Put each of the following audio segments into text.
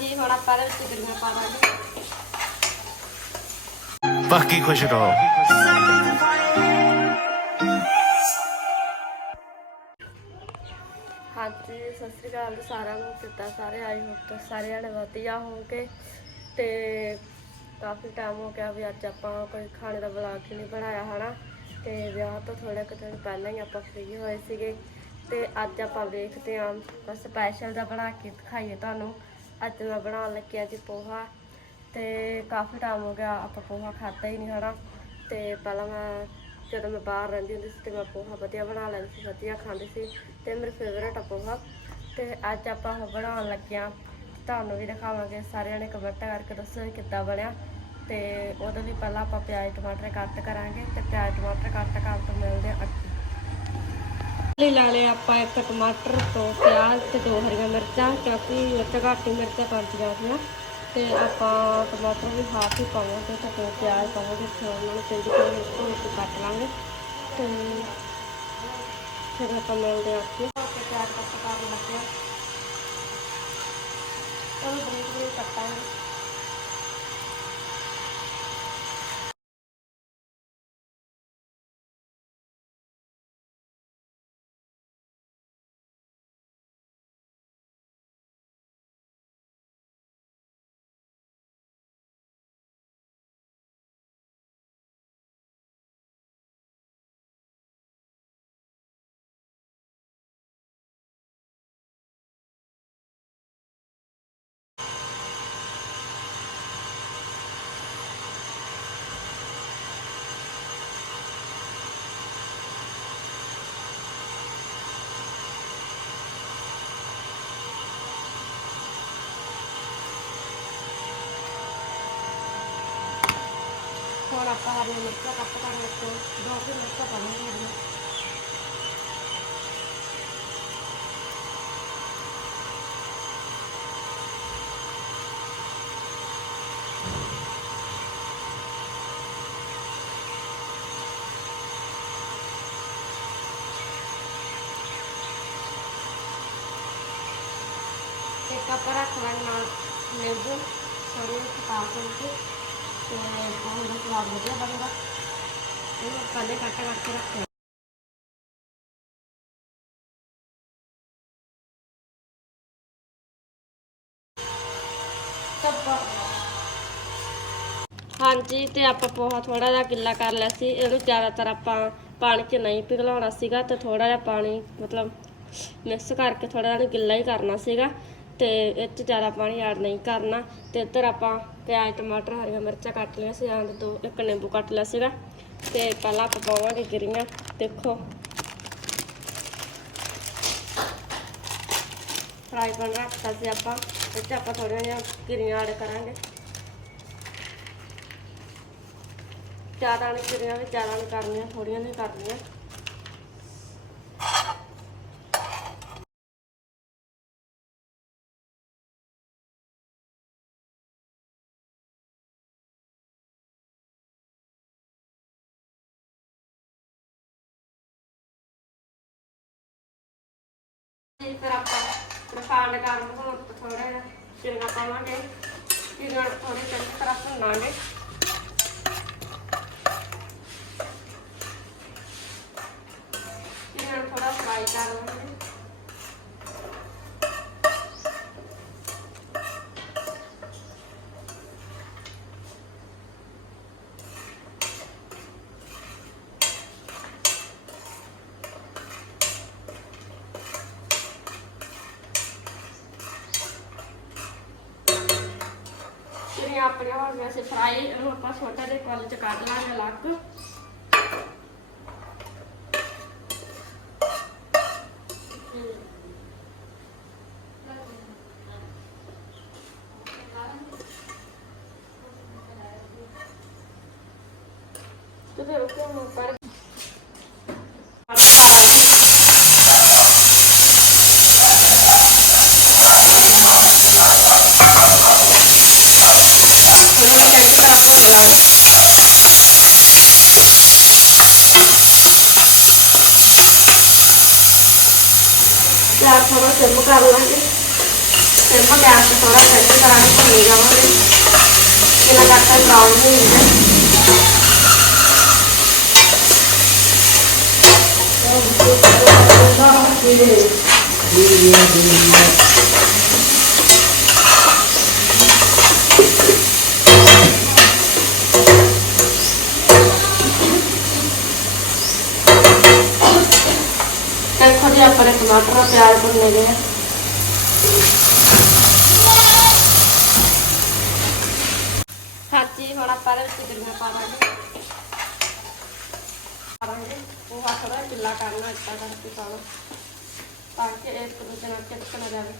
ਹਾਂਜੀ ਹੁਣ ਆਪਾਂ ਇਹਦੇ ਵਿੱਚ ਗਰੀਆਂ ਪਾ ਦਾਂਗੇ ਬਾਕੀ ਖੁਸ਼ ਰਹੋ। ਹਾਂਜੀ ਸਤਿ ਸ੍ਰੀ ਅਕਾਲ ਸਾਰਿਆਂ ਨੂੰ ਕਿੱਦਾਂ ਸਾਰੇ ਆਈ ਹੋ? ਤਾਂ ਸਾਰੇ ਜਣੇ ਵਧੀਆ ਹੋਣਗੇ ਤੇ ਕਾਫੀ ਟਾਈਮ ਹੋ ਗਿਆ ਵੀ ਅੱਜ ਆਪਾਂ ਕੋਈ ਖਾਣੇ ਦਾ ਵਲੌਗ ਹੀ ਨਹੀਂ ਬਣਾਇਆ ਹਨਾ? ਤੇ ਵਿਆਹ ਤੋਂ ਥੋੜਾ ਕੁ ਦਿਨ ਪਹਿਲਾਂ ਹੀ ਆਪਾਂ ਫ੍ਰੀ ਹੋਏ ਸੀਗੇ। ਤੇ ਅੱਜ ਆਪਾਂ ਵੇਖਦੇ ਹਾਂ ਕੁਝ ਸਪੈਸ਼ਲ ਦਾ ਬਣਾ ਕੇ ਦਿਖਾਈਏ ਤੁਹਾਨੂੰ। ਅੱਜ ਮੈਂ ਬਣਾਉਣ ਲੱਗਿਆ ਜੀ ਪੋਹਾ ਤੇ ਕਾਫੀ ਟਾਈਮ ਹੋ ਗਿਆ ਆਪਾਂ ਪੋਹਾ ਖਾਦਾ ਹੀ ਨਹੀਂ ਹਨਾ। ਤੇ ਪਹਿਲਾਂ ਮੈਂ ਜਦੋਂ ਮੈਂ ਬਾਹਰ ਰਹਿੰਦੀ ਹੁੰਦੀ ਸੀ ਤੇ ਮੈਂ ਪੋਹਾ ਵਧੀਆ ਬਣਾ ਲੈਂਦੀ ਸੀ, ਵਧੀਆ ਖਾਂਦੀ ਸੀ ਤੇ ਮੇਰੇ ਫੇਵਰੇਟ ਆ ਪੋਹਾ। ਤੇ ਅੱਜ ਆਪਾਂ ਉਹ ਬਣਾਉਣ ਲੱਗਿਆ ਤੁਹਾਨੂੰ ਵੀ ਦਿਖਾਵਾਂਗੇ, ਸਾਰਿਆਂ ਨੇ ਕਮੈਂਟ ਕਰਕੇ ਦੱਸੋ ਵੀ ਕਿੱਦਾਂ ਬਣਿਆ। ਤੇ ਉਹਦੇ ਲਈ ਪਹਿਲਾਂ ਆਪਾਂ ਪਿਆਜ਼ ਟਮਾਟਰ ਕੱਟ ਕਰਾਂਗੇ ਤੇ ਪਿਆਜ਼ ਟਮਾਟਰ ਕੱਟ ਕਰਨ ਤੋਂ ਮਿਲਦੇ ਆ ਲਈ ਲਾ ਲਏ ਆਪਾਂ ਇੱਕ ਟਮਾਟਰ ਤੋਂ ਪਿਆਜ਼ ਤੇ ਦੋ ਹਰੀਆਂ ਮਿਰਚਾਂ ਕਿਉਂਕਿ ਮਿਰਚ ਘੱਟ ਹੀ ਮਿਰਚਾਂ ਪੈਂਦੀਆਂ ਸੀਆਂ ਤੇ ਆਪਾਂ ਟਮਾਟਰ ਵੀ ਹਾਫ ਹੀ ਪਾਵਾਂਗੇ ਤੇ ਫਿਰ ਪਿਆਜ਼ ਪਾਵਾਂਗੇ ਫਿਰ ਉਹਨਾਂ ਨੂੰ ਚੰਗੀ ਤਰ੍ਹਾਂ ਇੱਕੋ ਵਿੱਚ ਕੱਟ ਲਾਂਗੇ ਤੇ ਫਿਰ ਆਪਾਂ ਮਿਲਦੇ ਹਾਂ ਅੱਗੇ ਤੇ ਪਿਆਜ਼ ਕੱਟ ਕਰਨ ਲੱਗੇ ਹਾਂ ਉਹਨੂੰ ਬਰੀਕ ਬਰੀਕ ਕੱਟਾਂਗੇ ਹੁਣ ਆਪਾਂ ਹਰੀਆਂ ਮਿਰਚਾਂ ਕੱਟ ਕਰ ਲਿੱਤੇ ਦੋ ਕੁ ਮਿਰਚਾਂ ਪਾਵਾਂਗੇ ਹਰੀਆਂ ਇੱਕ ਆਪਾਂ ਰੱਖ ਲਾਂਗੇ ਨਾਲ ਨਿੰਬੂ ਥੋੜੀ ਜਿਹੀ ਪਾ ਕੇ। ਤੇ ਬਹੁਤ ਦਾ ਸਵਾਦ ਵਧੀਆ ਬਣੇਗਾ ਇਹਨੂੰ ਪਹਿਲੇ ਕੱਟ ਕਰਕੇ ਰੱਖਿਆ ਹਾਂਜੀ, ਤੇ ਆਪਾਂ ਪੋਹਾ ਥੋੜਾ ਜਿਹਾ ਗਿੱਲਾ ਕਰ ਲਿਆ ਸੀ। ਇਹਨੂੰ ਜ਼ਿਆਦਾਤਰ ਆਪਾਂ ਪਾਣੀ 'ਚ ਨਹੀਂ ਪਿਘਲਾਉਣਾ ਸੀਗਾ ਤੇ ਥੋੜਾ ਜਿਹਾ ਪਾਣੀ ਮਤਲਬ ਮਿਕਸ ਕਰਕੇ ਥੋੜਾ ਜਿਹਾ ਗਿੱਲਾ ਹੀ ਕਰਨਾ ਸੀਗਾ। ਤੇ ਇਹ 'ਚ ਜ਼ਿਆਦਾ ਪਾਣੀ ਐਡ ਨਹੀਂ ਕਰਨਾ। ਤੇ ਇੱਧਰ ਆਪਾਂ ਪਿਆਜ਼, ਟਮਾਟਰ, ਹਰੀਆਂ ਮਿਰਚਾਂ ਕੱਟ ਲਈਆਂ ਸੀ ਜਾਂ ਦੋ, ਇੱਕ ਨਿੰਬੂ ਕੱਟ ਲਿਆ ਸੀਗਾ। ਤੇ ਪਹਿਲਾਂ ਆਪਾਂ ਪਾਵਾਂਗੇ ਗਿਰੀਆਂ। ਦੇਖੋ। ਫਰਾਈ ਪੈਨ ਰੱਖਤਾ ਸੀ ਆਪਾਂ। ਇਹ 'ਚ ਆਪਾਂ ਥੋੜ੍ਹੀਆਂ ਜਿਹੀਆਂ ਗਿਰੀਆਂ ਐਡ ਕਰਾਂਗੇ। ਜ਼ਿਆਦਾ ਨਹੀਂ ਗਿਰੀਆਂ ਵੀ ਜ਼ਿਆਦਾ ਨਹੀਂ ਕਰਨੀਆਂ ਥੋੜੀਆਂ ਨਹੀਂ ਕਰਨੀਆਂ। ਤੇ ਫਿਰ ਆਪਾਂ ਰਿਫਾਈਂਡ ਗਰਮ ਹੋਣ ਤੋਂ ਥੋੜਾ ਜਿਹਾ ਚਿੰਨਾ ਪਾਵਾਂਗੇ ਚਿੰਨਾ ਥੋੜੀ ਚੰਗੀ ਤਰ੍ਹਾਂ ਭੁੰਨਾਂਗੇ ਚਿੰਨਾ ਨੂੰ ਥੋੜਾ ਫਰਾਈ ਕਰ ਲਾਂਗੇ ਜਿਹੜੀਆਂ ਆਪਣੀਆਂ ਹੋ ਗਈਆਂ ਸੀ ਫਰਾਈ ਇਹਨੂੰ ਆਪਾਂ ਛੋਟਾ ਜਿਹਾ ਕੋਲ ਚ ਕੱਢ ਲਾਂਗੇ ਅਲੱਗ ਤੇ ਫਿਰ ਉਹ ਨੂੰ ਪਰ ਹੁਣ ਚੰਗੀ ਤਰ੍ਹਾਂ ਭੁੰਨ ਲਾਂਗੇ ਪਿਆਰ ਥੋੜਾ ਸਿਮ ਕਰ ਲਾਂਗੇ। ਸਿਮ ਗੈਸ ਤੇ ਥੋੜਾ ਸੈੱਟ ਕਰਾਂਗੇ ਭੁੰਨੀ ਜਾਵਾਂਗੇ ਜਿੰਨਾ ਕਰਕੇ ਬਰਾਊਨ ਨਹੀਂ ਹੁੰਦੇ ਦੇਖੋ ਭੁੰਨੇ ਗਏ ਆ। ਹਾਂਜੀ, ਹੁਣ ਆਪਾਂ ਇਹਦੇ ਵਿੱਚ ਗਰੀਆਂ ਪਾ ਦਾਂਗੇ ਪਾਵਾਂਗੇ। ਉਹ ਆ ਥੋੜਾ ਗਿੱਲਾ ਕਰਨਾ ਇੱਦਾਂ ਕਰਕੇ ਪਾਣਾ ਤਾਂ ਕਿ ਇਹ ਇੱਕ ਦੂਜੇ ਨਾਲ ਚਿਪਕ ਨਾ ਜਾਵੇ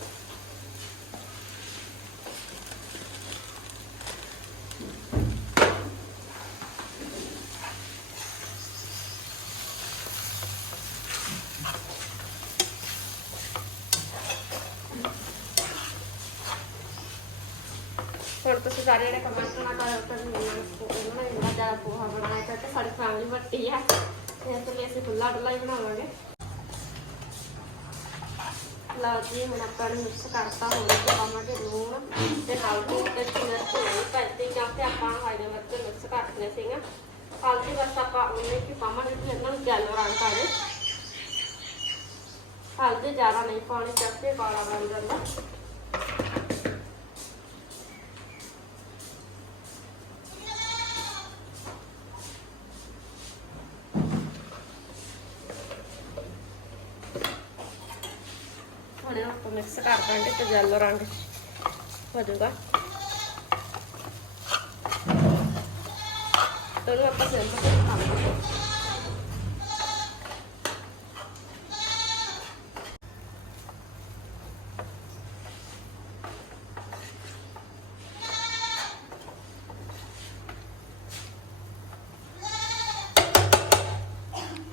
ਹੁਣ ਤੁਸੀਂ ਸਾਰੇ ਜਿਹੜੇ ਕਮੈਂਟ ਨਾ ਕਰਿਓ ਕਿ ਉਹਨਾਂ ਨੇ ਇੰਨਾ ਜ਼ਿਆਦਾ ਪੋਹਾ ਬਣਾਇਆ ਕਿਉਂਕਿ ਸਾਡੀ ਫੈਮਿਲੀ ਵੱਡੀ ਹੈ ਇਸ ਲਈ ਅਸੀਂ ਖੁੱਲਾ ਡੁੱਲਾ ਹੀ ਬਣਾਵਾਂਗੇ। ਲਓ ਜੀ, ਹੁਣ ਆਪਾਂ ਨੂੰ ਮਿਕਸ ਕਰਤਾ, ਹੁਣ ਤੇ ਪਾਵਾਂਗੇ ਲੂਣ ਤੇ ਹਲਦੀ ਤੇ ਮਿਰਚ ਨਹੀਂ ਪੈਂਦੀ ਕਿਉਂਕਿ ਆਪਾਂ ਹਾਈਵੇ ਮਿਰਚ ਮਿਕਸ ਕਰਦੇ ਸੀਗੇ ਹਲਦੀ ਬਸ ਆਪਾਂ ਉਹਨੇ ਕੀ ਪਾਵਾਂਗੇ ਕਿ ਇਹਨਾਂ ਨੂੰ ਜੈਲੋ ਰੰਗ ਆ ਜਾਏ ਹਲਦੀ ਜ਼ਿਆਦਾ ਨਹੀਂ ਪਾਉਣੀ ਕਿਉਂਕਿ ਕਾਲਾ ਬਣ ਜਾਂਦਾ ਹੁਣ ਇਹਨੂੰ ਆਪਾਂ ਮਿਕਸ ਕਰ ਦਾਂਗੇ ਤੇ ਯੈਲੋ ਰੰਗ ਹੋ ਜਾਊਗਾ। ਤੇ ਉਹਨੂੰ ਆਪਾਂ ਸਿਮ ਤੇ ਕਰ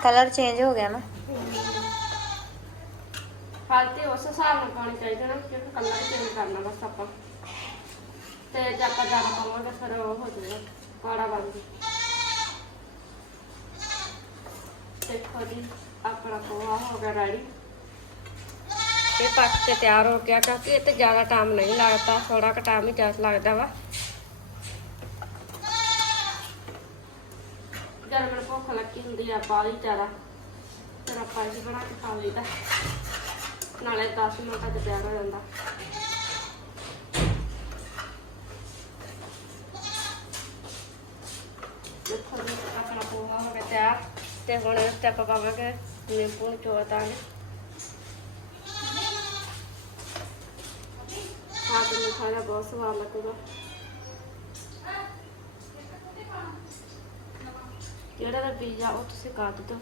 ਕਲਰ ਚੇਂਜ ਹੋ ਗਿਆ ਨਾ ਹਲਦੀ ਉਸ ਹਿਸਾਬ ਨਾਲ ਪਾਣੀ ਚਾਹੀਦਾ ਨਾ ਕਿਉਂਕਿ ਕਲਰ ਚੇਂਜ ਕਰਨਾ ਬਸ ਆਪਾਂ। ਤੇ ਜੇ ਆਪਾਂ ਜ਼ਿਆਦਾ ਪਾਵਾਂਗੇ ਫਿਰ ਉਹ ਹੋ ਜਾਊਗਾ ਕਾੜਾ ਬਣ ਜੂ ਦੇਖੋ ਜੀ ਆਪਣਾ ਪੋਹਾ ਹੋ ਗਿਆ ਰੈਡੀ ਇਹ ਪੱਕ ਕੇ ਤਿਆਰ ਹੋ ਗਿਆ ਕਿਉਂਕਿ ਇਹ ਤੇ ਜ਼ਿਆਦਾ ਟਾਈਮ ਨਹੀਂ ਲੱਗਦਾ ਥੋੜਾ ਕੁ ਟਾਈਮ ਹੀ ਜ਼ਿਆਦਾ ਲੱਗਦਾ ਵਾ। ਜਦ ਮੈਨੂੰ ਭੁੱਖ ਲੱਗੀ ਹੁੰਦੀ ਆ ਬਾਹਲੀ ਜ਼ਿਆਦਾ ਫਿਰ ਆਪਾਂ ਇਹ ਬਣਾ ਕੇ ਖਾ ਲਈਦਾ। ਨਾਲੇ 10 ਮਿੰਟਾਂ ਚ ਤਿਆਰ ਹੋ ਜਾਂਦਾ। ਦੇਖੋ ਜੀ ਆਪਣਾ ਪੋਹਾ ਹੋ ਗਿਆ ਤਿਆਰ ਤੇ ਹੁਣ ਇਸ ਤੇ ਆਪਾਂ ਪਾਵਾਂਗੇ ਨਿੰਬੂ ਨਿਚੋੜ ਦਾਂਗੇ ਹਾਂ ਤੇ ਮਿੱਠਾ ਜਿਹਾ ਬਹੁਤ ਸਵਾਦ ਲੱਗੂਗਾ। ਜਿਹੜਾ ਦਾ ਬੀਜ ਆ ਉਹ ਤੁਸੀਂ ਕੱਟ ਦਿਓ।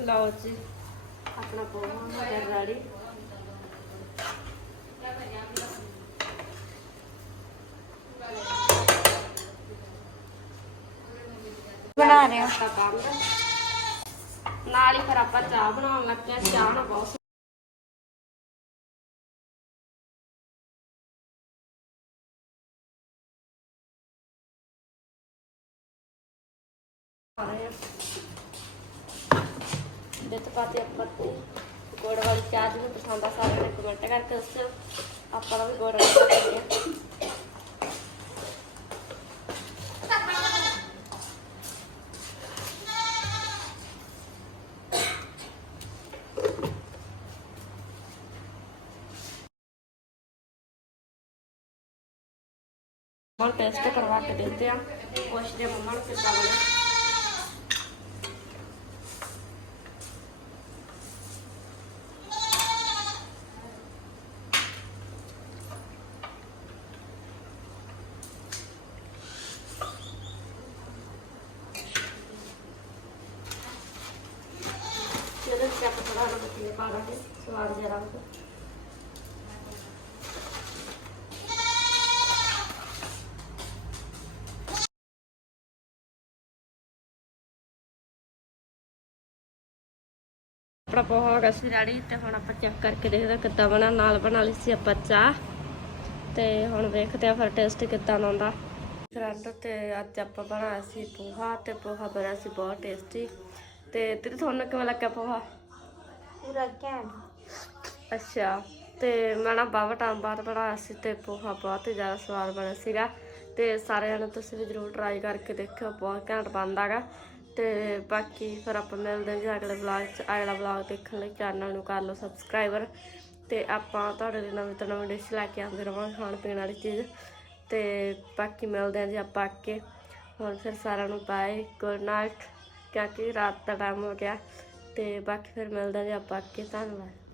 ਲਓ ਜੀ ਆਪਣਾ ਪੋਹਾ ਹੋ ਗਿਆ ਰੈਡੀ ਬਣਾ ਰਹੇ ਹੋ ਤਾਂ ਕੰਮ ਹੈ ਨਾਲ ਹੀ ਫਿਰ ਆਪਾਂ ਚਾਹ ਬਣਾਉਣ ਲੱਗੇ ਹਾਂ ਚਾਹ ਗੁੜ ਵਾਲੀ ਚਾਹ ਜਿਹਨੂੰ ਪਸੰਦ ਆ, ਸਾਰਿਆਂ ਨੇ ਕਮੈਂਟ ਕਰਕੇ ਦੱਸਿਓ। ਆਪਾਂ ਦਾ ਵੀ ਗੁੜ ਵਾਲੀ ਚਾਹ ਪੀਂਦੇ ਆ। ਹੁਣ ਟੈਸਟ ਕਰਵਾ ਕੇ ਦੇਖਦੇ ਆ। ਪੁੱਛਦੇ ਆ ਮੰਮਾ ਤੇ ਆਪਾਂ ਥੋੜਾ ਹਲੋ ਮੱਕੀ ਰੈਡੀ ਤੇ ਹੁਣ ਆਪਾਂ ਚੈੱਕ ਕਰਕੇ ਦੇਖਦੇ ਕਿੱਦਾਂ ਬਣਾ, ਨਾਲ ਬਣਾ ਲਈ ਸੀ ਆਪਾਂ ਚਾਹ। ਤੇ ਹੁਣ ਵੇਖਦੇ ਆ ਫਿਰ ਟੇਸਟ ਕਿੱਦਾਂ ਆਉਂਦਾ। ਫਰੈਂਡ ਤੇ ਅੱਜ ਆਪਾਂ ਬਣਾਇਆ ਸੀ ਪੋਹਾ ਤੇ ਪੋਹਾ ਬੜਾ ਸੀ ਬਹੁਤ ਟੇਸਟੀ ਤੇ ਤੇ ਤੁਹਾਨੂੰ ਕਿਵੇਂ ਲੱਗਿਆ ਪੋਹਾ? ਪੂਰਾ ਘੈਂਟ। ਅੱਛਾ, ਤੇ ਮੈਂ ਨਾ ਬਾਵਾ ਟਾਈਮ ਬਾਅਦ ਬਣਾਇਆ ਸੀ ਤੇ ਪੋਹਾ ਬਹੁਤ ਹੀ ਜ਼ਿਆਦਾ ਸਵਾਦ ਬਣਿਆ ਸੀਗਾ। ਤੇ ਸਾਰਿਆਂ ਨੂੰ ਤੁਸੀਂ ਵੀ ਜ਼ਰੂਰ ਟਰਾਈ ਕਰਕੇ ਦੇਖਿਓ, ਬਹੁਤ ਘੈਂਟ ਬਣਦਾਗਾ ਤੇ ਬਾਕੀ ਫਿਰ ਆਪਾਂ ਮਿਲਦੇ ਹਾਂ ਜੀ ਅਗਲੇ ਵਲੌਗ 'ਚ। ਅਗਲਾ ਵਲੌਗ ਦੇਖਣ ਲਈ ਚੈਨਲ ਨੂੰ ਕਰ ਲਓ ਸਬਸਕ੍ਰਾਈਬਰ ਤੇ ਆਪਾਂ ਤੁਹਾਡੇ ਲਈ ਨਵੀਂ ਤੋਂ ਨਵੀਂ ਡਿਸ਼ ਲੈ ਕੇ ਆਉਂਦੇ ਰਹਾਂਗੇ ਖਾਣ ਪੀਣ ਵਾਲੀ ਚੀਜ਼। ਤੇ ਬਾਕੀ ਮਿਲਦੇ ਹਾਂ ਜੀ ਆਪਾਂ ਅੱਗੇ। ਹੁਣ ਫਿਰ ਸਾਰਿਆਂ ਨੂੰ ਬਾਏ ਗੁੱਡ ਨਾਈਟ ਕਿਉਂਕਿ ਰਾਤ ਦਾ ਟਾਈਮ ਹੋ ਗਿਆ। ਤੇ ਬਾਕੀ ਫਿਰ ਮਿਲਦਾ ਜੇ ਆਪਾਂ ਅੱਗੇ ਧੰਨਵਾਦ।